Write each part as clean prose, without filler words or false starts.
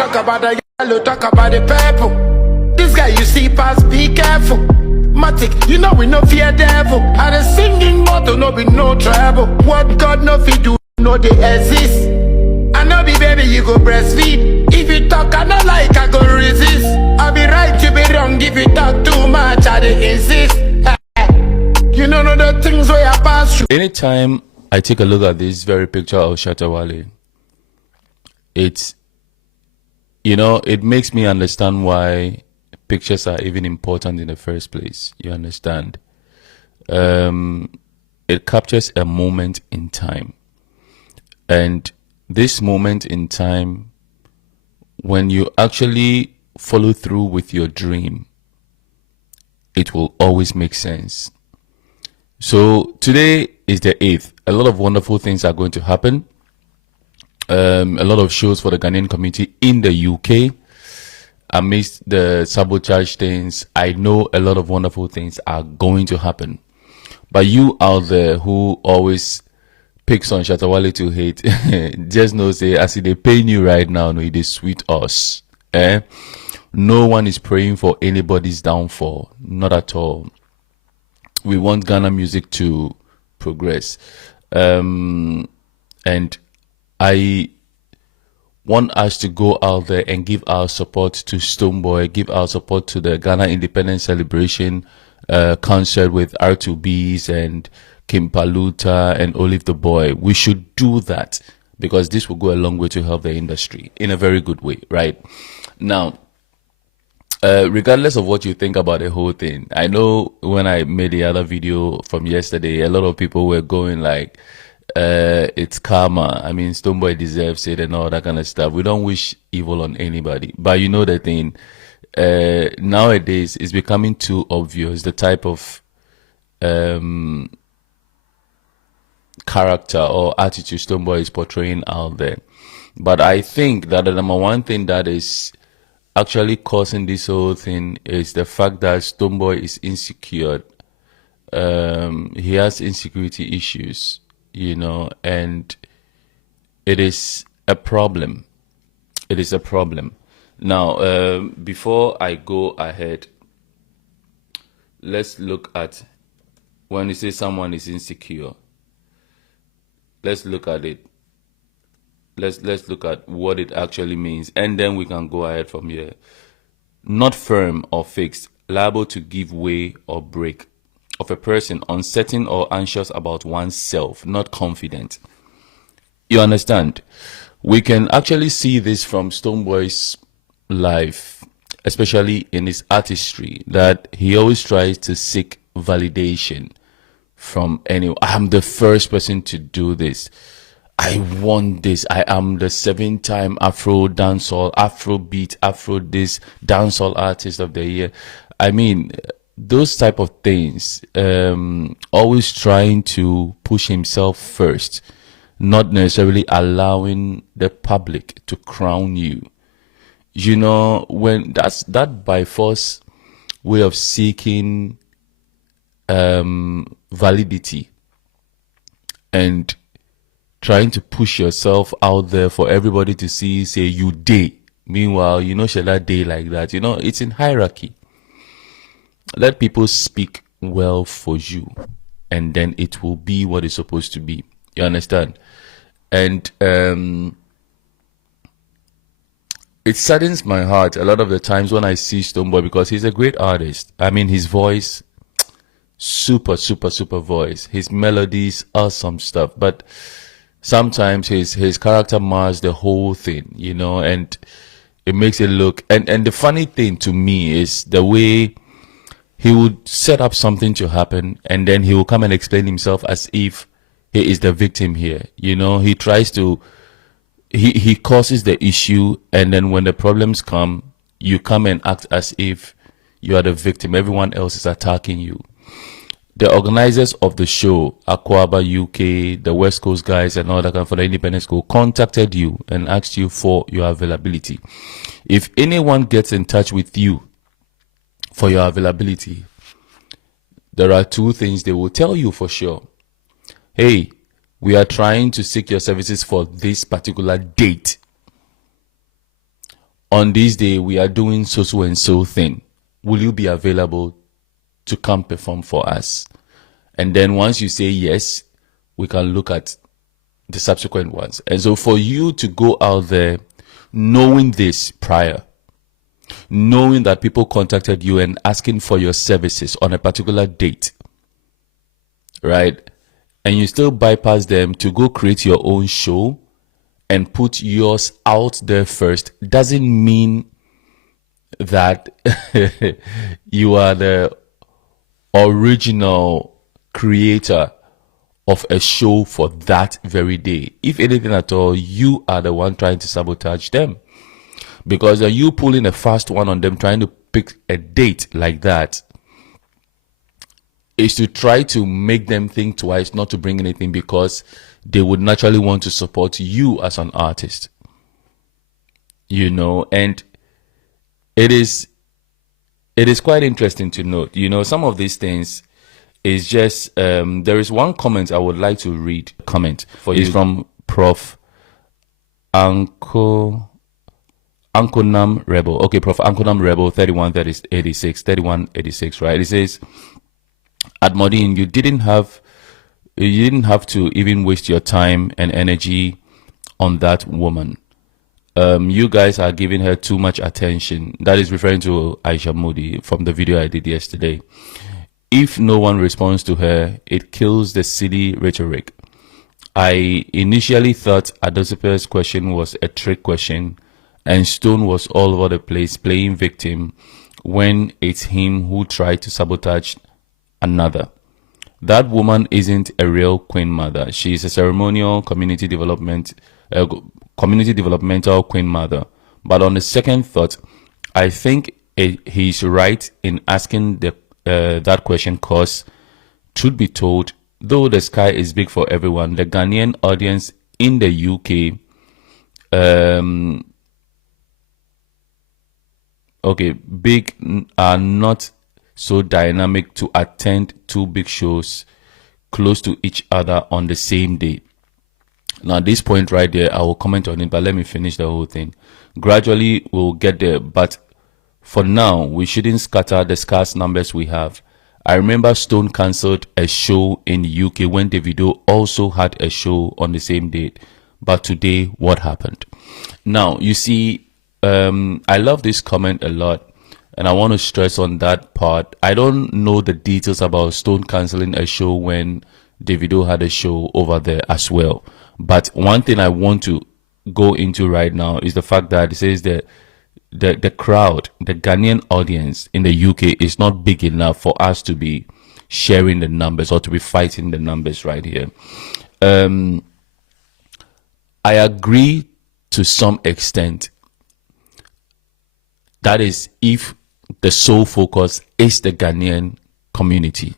talk about the yellow, talk about the purple. This guy you see pass, be careful. Matic, you know we no fear devil. And a singing motto, no be no trouble. What God no fit do, no they exist. I know be baby, you go breastfeed. If you talk, I not like, I go resist. I be right, you be wrong. If you talk too much, I dey insist. You know the things where I pass through. Anytime I take a look at this very picture of Shatta Wale, it's, you know, it makes me understand why pictures are even important in the first place. You understand? It captures a moment in time. And this moment in time, when you actually follow through with your dream, it will always make sense. So today is the 8th. A lot of wonderful things are going to happen. A lot of shows for the Ghanaian community in the UK. Amidst the sabotage things, I know a lot of wonderful things are going to happen. But you out there who always picks on Shatta Wale to hate, just know, say, as they paying you right now, no, they sweet us. No one is praying for anybody's downfall. Not at all. We want Ghana music to progress. And I want us to go out there and give our support to Stonebwoy, give our support to the Ghana Independence Celebration concert with R2Bs and Kim Paluta and Olive the Boy. We should do that because this will go a long way to help the industry in a very good way, right? Now, regardless of what you think about the whole thing, I know when I made the other video from yesterday, a lot of people were going like, it's karma. I mean, Stonebwoy deserves it and all that kind of stuff. We don't wish evil on anybody. But you know the thing, nowadays it's becoming too obvious the type of character or attitude Stonebwoy is portraying out there. But I think that the number one thing that is actually causing this whole thing is the fact that Stonebwoy is insecure. He has insecurity issues, you know, and it is a problem. It is a problem. Now, before I go ahead, let's look at when you say someone is insecure. Let's look at it. Let's look at what it actually means, and then we can go ahead from here. Not firm or fixed, liable to give way or break. Of a person uncertain or anxious about oneself, not confident. You understand? We can actually see this from Stonebwoy's life, especially in his artistry, that he always tries to seek validation from anyone. I'm the first person to do this. I want this. I am the 7-time Afro dancehall, Afro beat, Afro this dancehall artist of the year. I mean, those type of things. Always trying to push himself first, not necessarily allowing the public to crown you. You know, when that by force way of seeking validity and trying to push yourself out there for everybody to see, say you day. Meanwhile, you know, Shatta day like that. You know, it's in hierarchy. Let people speak well for you, and then it will be what it's supposed to be. You understand? And it saddens my heart a lot of the times when I see Stonebwoy, because he's a great artist. I mean, his voice, super voice. His melodies, awesome stuff. But sometimes his character mars the whole thing, you know, and it makes it look. And the funny thing to me is the way he would set up something to happen, and then he will come and explain himself as if he is the victim here. You know, he tries to, he causes the issue, and then when the problems come, you come and act as if you are the victim. Everyone else is attacking you. The organizers of the show, Aquaba UK, the West Coast guys and all that kind for the Independence School, contacted you and asked you for your availability. If anyone gets in touch with you for your availability, there are two things they will tell you for sure. Hey, we are trying to seek your services for this particular date. on this day we are doing so and so thing. Will you be available to come perform for us? And then once you say yes, we can look at the subsequent ones. And so for you to go out there knowing this prior, knowing that people contacted you and asking for your services on a particular date, right? And you still bypass them to go create your own show and put yours out there first, doesn't mean that you are the original creator of a show for that very day. If anything at all, you are the one trying to sabotage them, because are you pulling a fast one on them, trying to pick a date like that, is to try to make them think twice not to bring anything, because they would naturally want to support you as an artist, you know. And it is quite interesting to note, you know, some of these things is just there is one comment I would like to read. Comment for you. It's from Prof Ankonam Rebel. Okay, Prof Ankonam Rebel 3186, right? It says, Admodine, you didn't have to even waste your time and energy on that woman. You guys are giving her too much attention. That is referring to Aisha Moody from the video I did yesterday. If no one responds to her, it kills the silly rhetoric. I initially thought Adosipe's question was a trick question and Stone was all over the place playing victim when it's him who tried to sabotage another. That woman isn't a real queen mother. She is a ceremonial community developmental queen mother. But on the second thought, I think he's right in asking that question, cause truth be told, though the sky is big for everyone, the Ghanaian audience in the UK big are not so dynamic to attend two big shows close to each other on the same day. Now this point right there, I will comment on it, but let me finish the whole thing. Gradually we'll get there, but for now we shouldn't scatter the scarce numbers we have. I remember Stone cancelled a show in the UK when Davido also had a show on the same date. But today, what happened? Now, you see, I love this comment a lot, and I want to stress on that part. I don't know the details about Stone cancelling a show when Davido had a show over there as well. But one thing I want to go into right now is the fact that it says that the crowd, the Ghanaian audience in the UK is not big enough for us to be sharing the numbers or to be fighting the numbers right here. I agree to some extent. That is if the sole focus is the Ghanaian community.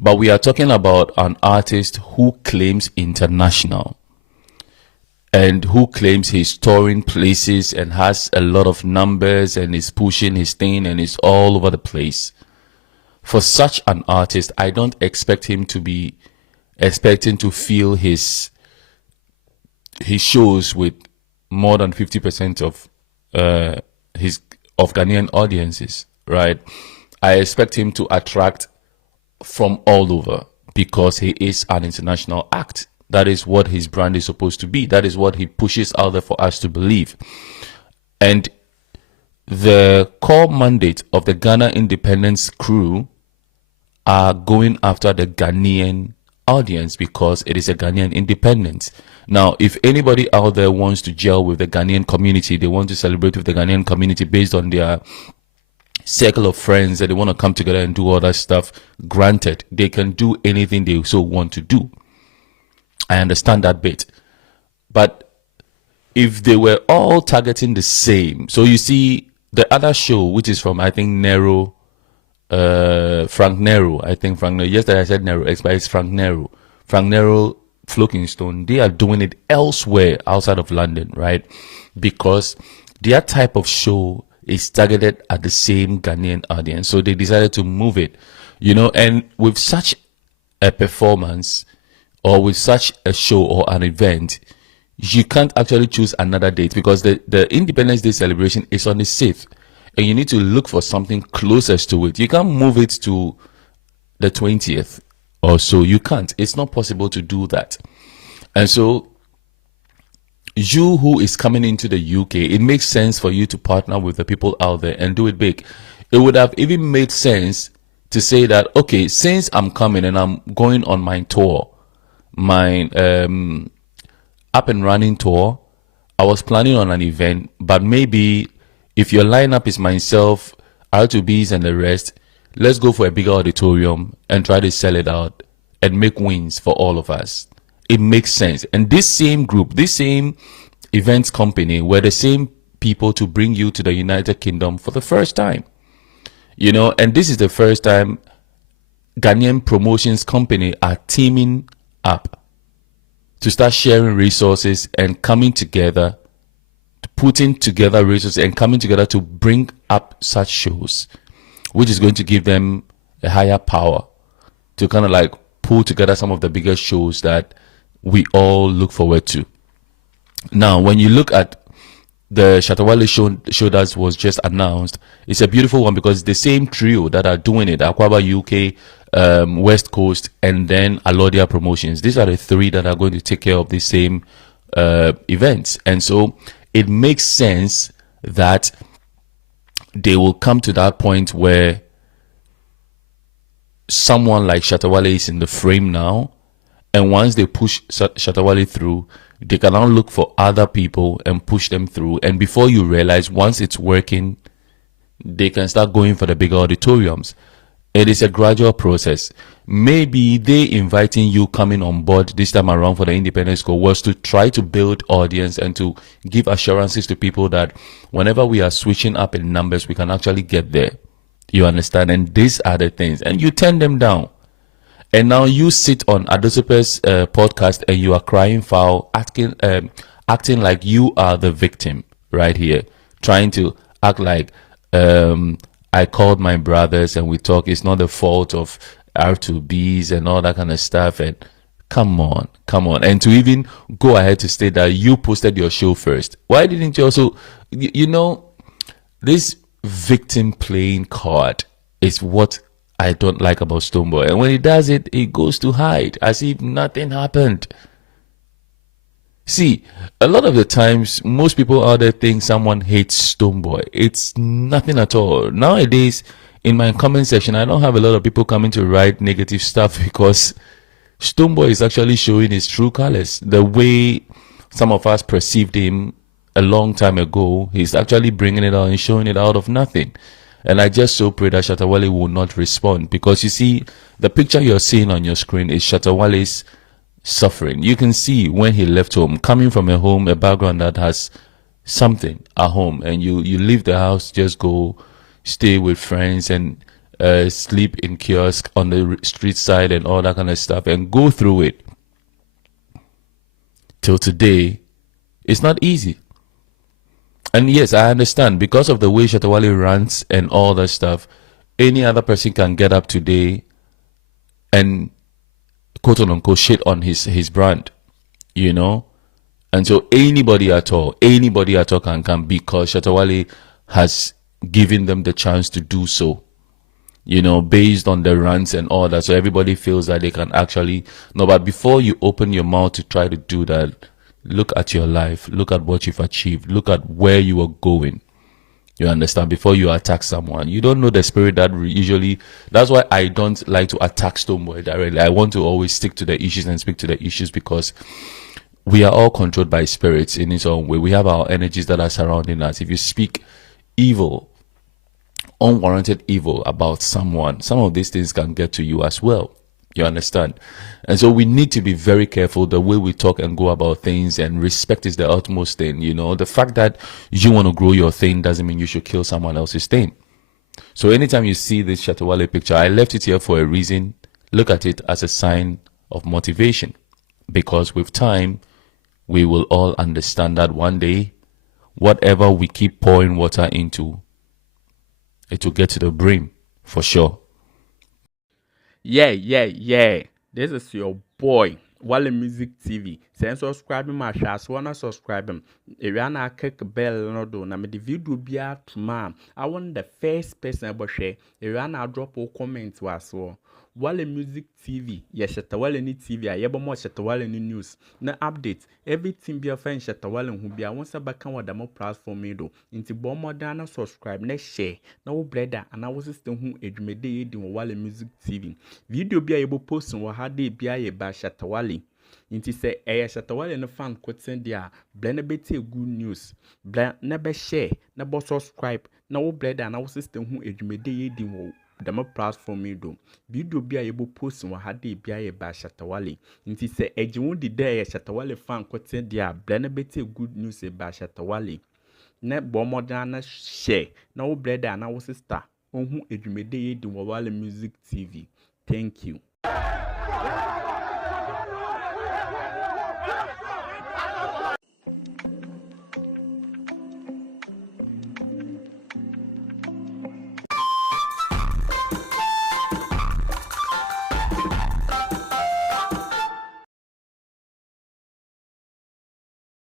But we are talking about an artist who claims international and who claims he's touring places and has a lot of numbers and is pushing his thing and is all over the place. For such an artist, I don't expect him to be expecting to fill his shows with more than 50% of Ghanaian audiences, right? I expect him to attract from all over because he is an international act. That is what his brand is supposed to be. That is what he pushes out there for us to believe. And the core mandate of the Ghana Independence crew are going after the Ghanaian audience because it is a Ghanaian independence. Now, if anybody out there wants to gel with the Ghanaian community, they want to celebrate with the Ghanaian community based on their circle of friends, that they want to come together and do all that stuff, granted, they can do anything they so want to do. I understand that bit. But if they were all targeting the same, so you see the other show, which is from, I think, Nero, Frank Nero, yesterday I said Nero X, but it's Frank Nero, Flo Kingston, they are doing it elsewhere outside of London, right? Because their type of show is targeted at the same Ghanaian audience. So they decided to move it, you know, and with such a performance or with such a show or an event, you can't actually choose another date because the Independence Day celebration is on the 6th, and you need to look for something closest to it. You can't move it to the 20th or so. You can't. It's not possible to do that. And so, you who is coming into the UK, it makes sense for you to partner with the people out there and do it big. It would have even made sense to say that, okay, since I'm coming and I'm going on my tour, my up and running tour, I was planning on an event, but maybe if your lineup is myself, R2Bs and the rest, let's go for a bigger auditorium and try to sell it out and make wins for all of us. It makes sense. And this same group, this same events company were the same people to bring you to the United Kingdom for the first time. You know, and this is the first time Ghanaian promotions company are teaming up to start sharing resources and coming together, putting together resources and coming together to bring up such shows, which is going to give them a higher power to kind of like pull together some of the biggest shows that we all look forward to. Now, when you look at the Shatta Wale show that was just announced, it's a beautiful one because the same trio that are doing it, Aquaba UK, West Coast, and then Alodia Promotions. These are the three that are going to take care of the same events. And so it makes sense that they will come to that point where someone like Shatta Wale is in the frame now, and once they push Shatta Wale through, they can now look for other people and push them through, and before you realize, once it's working, they can start going for the bigger auditoriums. It is a gradual process. Maybe they inviting you coming on board this time around for the Independence School was to try to build audience and to give assurances to people that whenever we are switching up in numbers, we can actually get there. You understand? And these are the things, and you turn them down. And now you sit on Adosipe's podcast and you are crying foul, acting like you are the victim right here, trying to act like I called my brothers and we talk. It's not the fault of R2Bs and all that kind of stuff. And come on. And to even go ahead to state that you posted your show first. Why didn't you also, you know, this victim playing card is what I don't like about Stonebwoy. And when he does it, he goes to hide as if nothing happened. See, a lot of the times, most people out there think someone hates Stonebwoy. It's nothing at all. Nowadays, in my comment section, I don't have a lot of people coming to write negative stuff because Stonebwoy is actually showing his true colors. The way some of us perceived him a long time ago, he's actually bringing it out and showing it out of nothing. And I just so pray that Shatta Wale will not respond, because you see, the picture you're seeing on your screen is Shatta Wale's suffering. You can see when he left home, coming from a home, a background that has something at home, and you leave the house, just go stay with friends and sleep in kiosk on the street side and all that kind of stuff, and go through it till today. It's not easy. And yes, I understand, because of the way Shatta Wale runs and all that stuff, any other person can get up today and quote unquote shit on his brand, you know. And so anybody at all can come, because Shatta Wale has given them the chance to do so, you know, based on the runs and all that. So everybody feels that they can actually no. But before you open your mouth to try to do that, look at your life, look at what you've achieved, look at where you are going. You understand? Before you attack someone, you don't know the spirit that usually. That's why I don't like to attack Stonebwoy directly. I want to always stick to the issues and speak to the issues, because we are all controlled by spirits in its own way. We have our energies that are surrounding us. If you speak evil, unwarranted evil about someone, some of these things can get to you as well. You understand? And so we need to be very careful the way we talk and go about things, and respect is the utmost thing. You know, the fact that you want to grow your thing doesn't mean you should kill someone else's thing. So anytime you see this Shatta Wale picture, I left it here for a reason. Look at it as a sign of motivation, because with time, we will all understand that one day, whatever we keep pouring water into, it will get to the brim for sure. Yeah. This is your boy, Wale Music TV, Send subscribe my shas wanna subscribe him. If you wanna click bell no do na me the video be out tomorrow. I want the first person about share. If you wanna drop a comment was Wale Music TV, yes, Shatta Wale ni TV, yebo mo Shatta Wale ni news. Na update, everything be a friend Shatta Wale who be a once a back on the more platform do. Into bomb modern subscribe, next share, no brother, and I was system who edumede in Wale Music TV. Video be able post on what had they be a ba Shatta Wale. Inti say Shatta Wale no fan quoting dia blend beti good news blend never share never subscribe na wo brother and our system who edumede di wo dama platform do video bi a yebo post wo ha de bi a ba Shatta Wale inti say ejiwo di there Shatta Wale fan quoting dia blend beti good news ba Shatta Wale na bo modern na share na wo brother and our sister who edumede di wo Wale Music TV. Thank you.